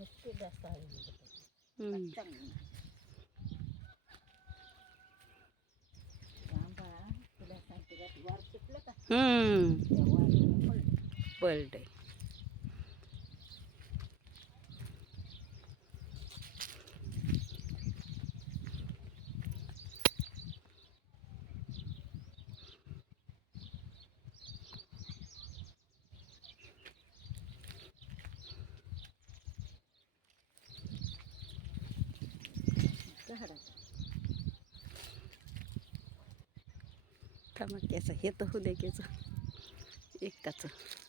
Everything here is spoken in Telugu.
మిక్సీ బస్తాలు సాంబార్ ಪಲ್ಟೆ झाडाचं थांबा हे तर हुद्याकेचं एकटाचं